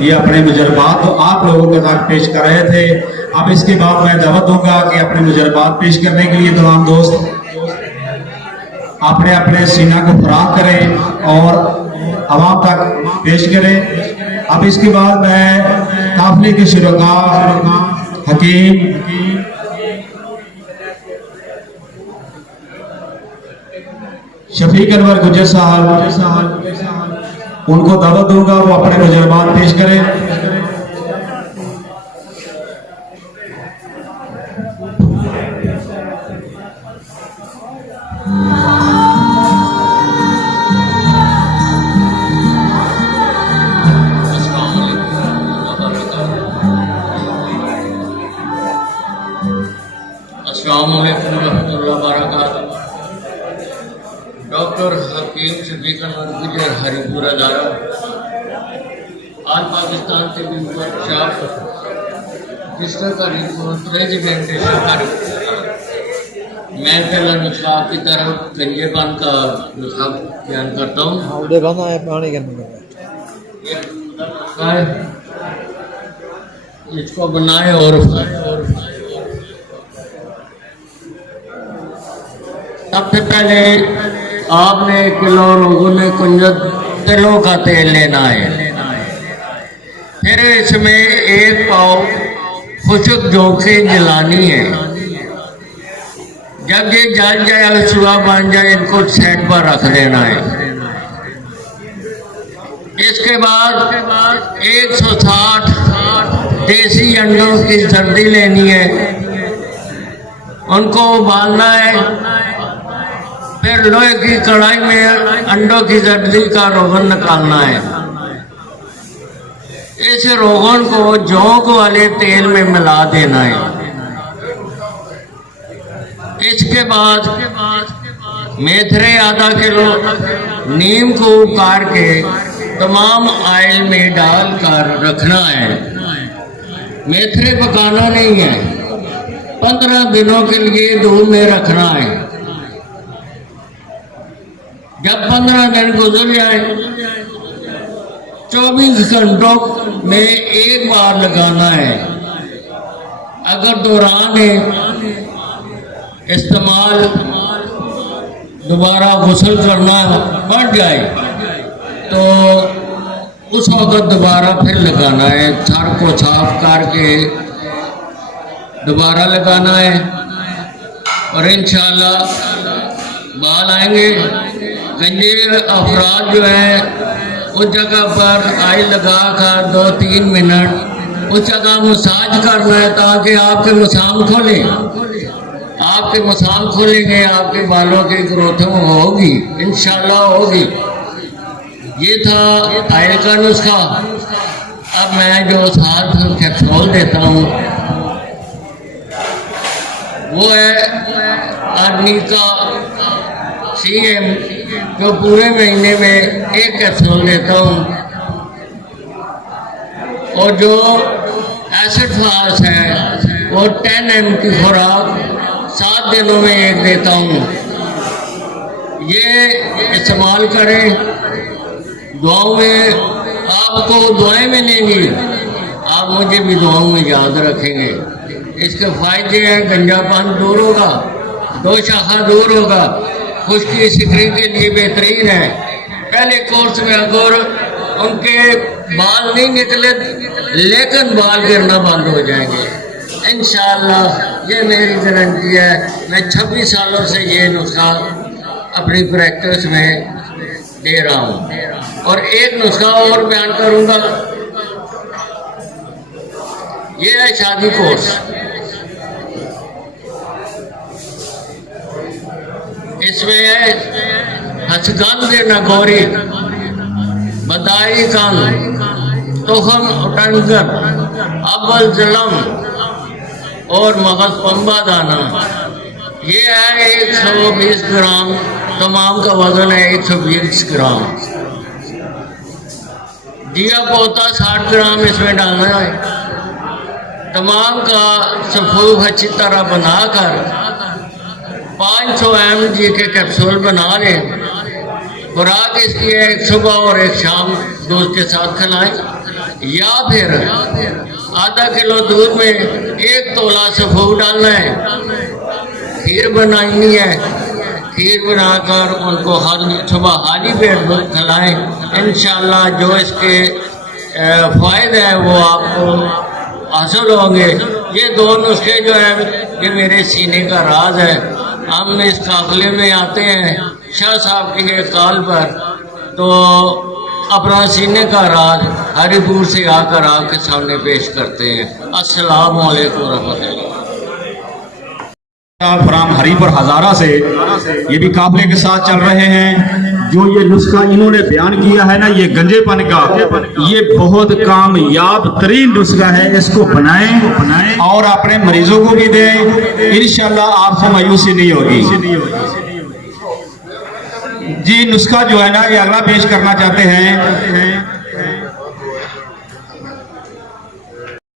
ये अपने मुजरबात तो आप लोगों के साथ पेश कर रहे थे। अब इसके बाद मैं दावत दूंगा कि अपने मुजरबात पेश करने के लिए तमाम दोस्त अपने अपने सीना को फराग करें और आवाम तक पेश करें। अब इसके बाद मैं काफिले के शुरका हकीम शफीक अनवर गुजर साहब उनको दावत दूंगा, वो अपने मुजरबात पेश करें। अस्सलाम वालेकुम रहमतुल्लाहि व बरकातहू। डॉक्टर हकीम शफीक अनवर गुजर हरिपुरा दारा आज पाकिस्तान के भी वर्कशॉप जिसका प्रेजिडेंटेशन कर मैं पहला नुस्खा की तरफ गंजेबान का नुस्खा बयान करता हूँ। इसको बनाए और सबसे पहले आपने 1 किलो रोगों में कुंजत तिलों का तेल लेना है। फिर इसमें 1 पाव खुशक जोंके जलानी है। जब ये जल जाए सुबह बन जाए इनको सेट पर रख देना है। इसके बाद 160 देसी अंडों की सर्दी लेनी है, उनको उबालना है। फिर लोहे की कढ़ाई में अंडों की जर्दी का रोगन निकालना है। इस रोगन को जौंक वाले तेल में मिला देना है। इसके बाद मेथरे आधा किलो नीम को उकार के तमाम ऑयल में डालकर रखना है। मेथरे पकाना नहीं है, 15 दिनों के लिए धूप में रखना है। जब 15 दिन गुजर जाए 24 घंटों में 1 बार लगाना है। अगर दौरान इस्तेमाल दोबारा गुस्ल करना पड़ जाए तो उस वक्त दोबारा फिर लगाना है। सर को साफ करके दोबारा लगाना है और इंशाल्लाह बाल आएंगे। गंजे अफराद जो है उस जगह पर ऑयल लगा कर 2-3 मिनट उस जगह मसाज करना है ताकि आपके मसाम खोले। आपके मसाम खोलेंगे, आपके बालों की ग्रोथ होगी, इंशाल्लाह होगी। ये था ऑयल का नुस्खा। अब मैं जो साथ कैप्सूल देता हूँ वो है आर्निका CM, जो पूरे महीने में 1 कैप्सूल देता हूँ। और जो एसिड फास है वो 10 mg की खुराक 7 दिनों में 1 देता हूँ। ये इस्तेमाल करें। दुआओं में आपको दुआएं मिलेंगी, आप मुझे भी दुआओं में याद रखेंगे। इसके फायदे हैं, गंजापन दूर होगा, 2 शाखा दूर होगा, खुश्की सिकरी के लिए बेहतरीन है। पहले कोर्स में अगर उनके बाल नहीं निकले लेकिन बाल गिरना बंद हो जाएंगे इंशाअल्लाह, ये मेरी गारंटी है। मैं 26 सालों से ये नुस्खा अपनी प्रैक्टिस में दे रहा हूँ। और एक नुस्खा और बयान करूँगा, ये है शादी कोर्स। इसमें है हसगंध नगौरी, बदाई कंद, तुखम उटनगर, अब्बल जलम और मगज पंबा दाना। ये है 120 ग्राम, तमाम का वजन है 120 ग्राम। दिया पोता 60 ग्राम इसमें डालना है। तमाम का सफूफ अच्छी तरह बनाकर 500 mg के कैप्सूल बना लें। खुराक इसकी है एक सुबह और एक शाम दूध के साथ खिलाएं। या फिर आधा किलो दूध में 1 तोला सफ़ूफ डालना है, खीर बनानी है, खीर बनाकर उनको हर सुबह खाली पेट खिलाएं। इंशाअल्लाह जो इसके फ़ायदे हैं वो आपको हासिल होंगे। ये 2 नुस्खे जो है ये मेरे सीने का राज है। हम इस काफिले में आते हैं शाह साहब के कॉल पर, तो अपना सीने का राज हरिपुर से आकर आपके सामने पेश करते हैं। अस्सलाम वालेकुम रहमतुल्लाह। फ्राम हरिपुर हजारा से ये भी काफिले के साथ चल रहे हैं। जो ये नुस्खा इन्होंने बयान किया है ना, ये गंजेपन का, ये बहुत कामयाब तरीन नुस्खा है। इसको बनाएं और अपने मरीजों को भी दें, इंशाल्लाह आपको मायूसी नहीं होगी। जी नुस्खा जो है ना ये अगला पेश करना चाहते हैं।